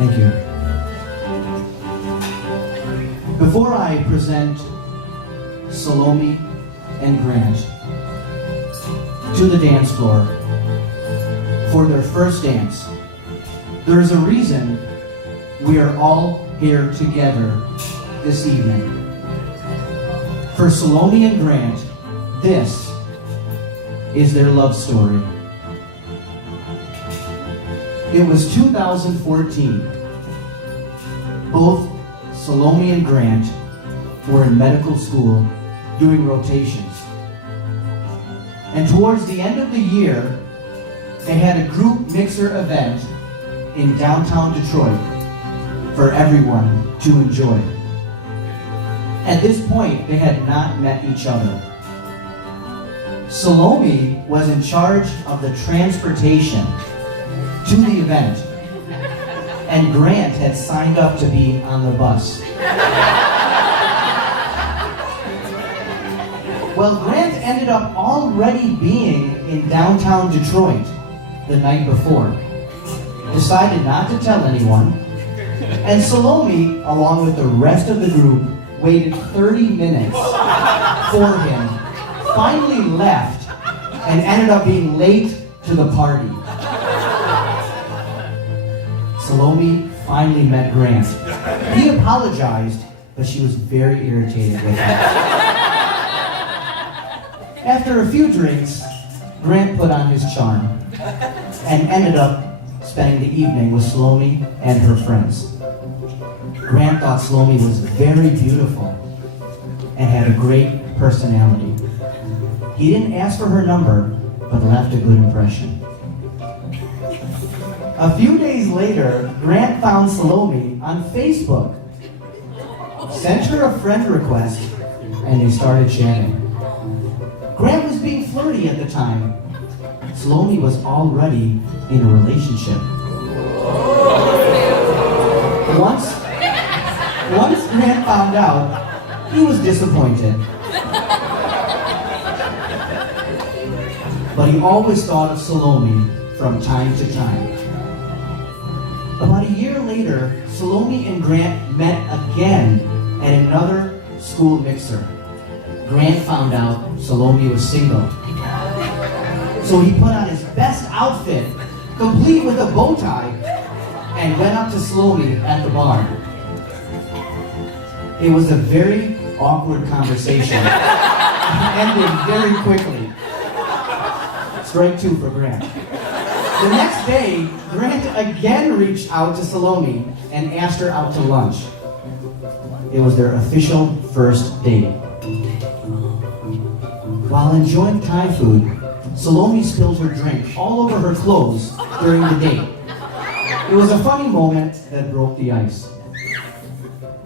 Thank you. Before I present Salomi and Grant to the dance floor for their first dance, there is a reason we are all here together this evening. For Salomi and Grant, this is their love story. It was 2014. Both Salomi and Grant were in medical school doing rotations. And towards the end of the year, they had a group mixer event in downtown Detroit for everyone to enjoy. At this point, they had not met each other. Salomi was in charge of the transportation to the event, and Grant had signed up to be on the bus. Well, Grant ended up already being in downtown Detroit the night before, decided not to tell anyone, and Salomi, along with the rest of the group, waited 30 minutes for him, finally left, and ended up being late to the party. Salomi finally met Grant. He apologized, but she was very irritated with him. After a few drinks, Grant put on his charm and ended up spending the evening with Salomi and her friends. Grant thought Salomi was very beautiful and had a great personality. He didn't ask for her number, but left a good impression. A few days later, Grant found Salomi on Facebook, sent her a friend request, and they started chatting. Grant was being flirty at the time. Salomi was already in a relationship. Once Grant found out, he was disappointed. But he always thought of Salomi from time to time. About a year later, Salomi and Grant met again at another school mixer. Grant found out Salomi was single. So he put on his best outfit, complete with a bow tie, and went up to Salomi at the bar. It was a very awkward conversation. It ended very quickly. Strike two for Grant. The next day, Grant again reached out to Salomi and asked her out to lunch. It was their official first date. While enjoying Thai food, Salomi spilled her drink all over her clothes during the date. It was a funny moment that broke the ice.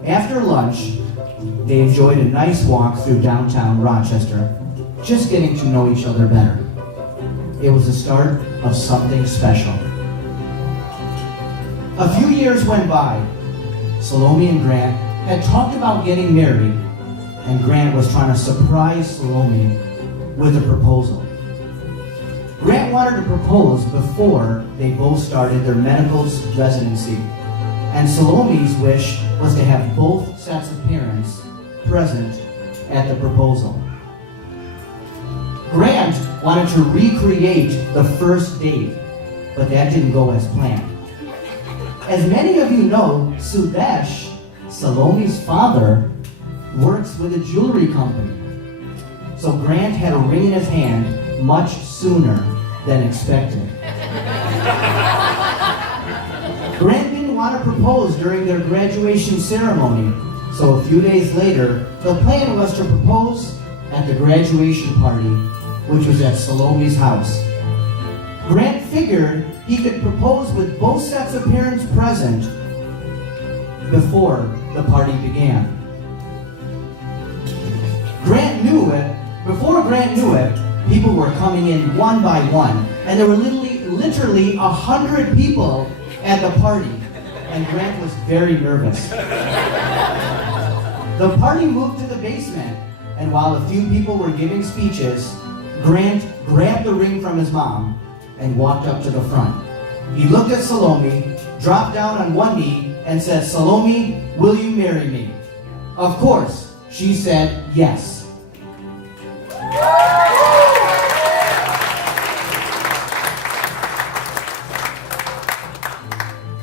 After lunch, they enjoyed a nice walk through downtown Rochester, just getting to know each other better. It was the start of something special. A few years went by. Salomi and Grant had talked about getting married, and Grant was trying to surprise Salomi with a proposal. Grant wanted to propose before they both started their medical residency, and Salomi's wish was to have both sets of parents present at the proposal. Grant wanted to recreate the first date, but that didn't go as planned. As many of you know, Sudesh, Salomi's father, works with a jewelry company. So Grant had a ring in his hand much sooner than expected. Grant didn't want to propose during their graduation ceremony, so a few days later, the plan was to propose at the graduation party, which was at Salomi's house. Grant figured he could propose with both sets of parents present before the party began. Before Grant knew it, people were coming in one by one, and there were literally 100 people at the party, and Grant was very nervous. The party moved to the basement, and while a few people were giving speeches, Grant grabbed the ring from his mom and walked up to the front. He looked at Salomi, dropped down on one knee, and said, "Salomi, will you marry me?" Of course, she said yes.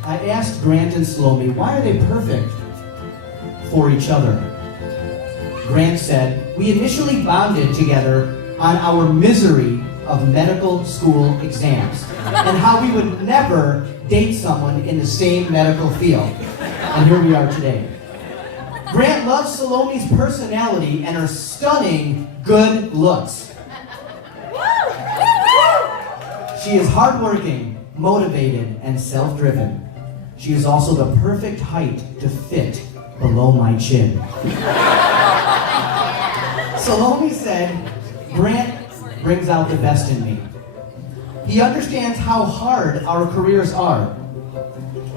I asked Grant and Salomi, why are they perfect for each other? Grant said, "We initially bonded together on our misery of medical school exams and how we would never date someone in the same medical field." And here we are today. Grant loves Salomi's personality and her stunning good looks. She is hardworking, motivated, and self-driven. She is also the perfect height to fit below my chin. Salomi said, "Grant brings out the best in me. He understands how hard our careers are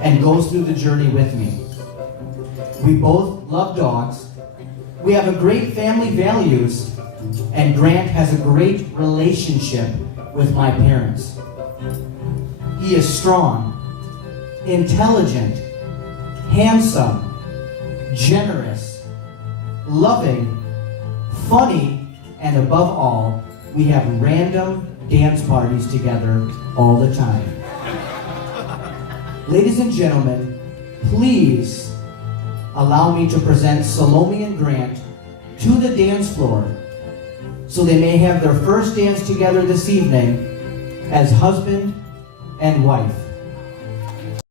and goes through the journey with me. We both love dogs. We have a great family values, and Grant has a great relationship with my parents. He is strong, intelligent, handsome, generous, loving, funny, and above all, we have random dance parties together all the time." Ladies and gentlemen, please allow me to present Salomi and Grant to the dance floor so they may have their first dance together this evening as husband and wife.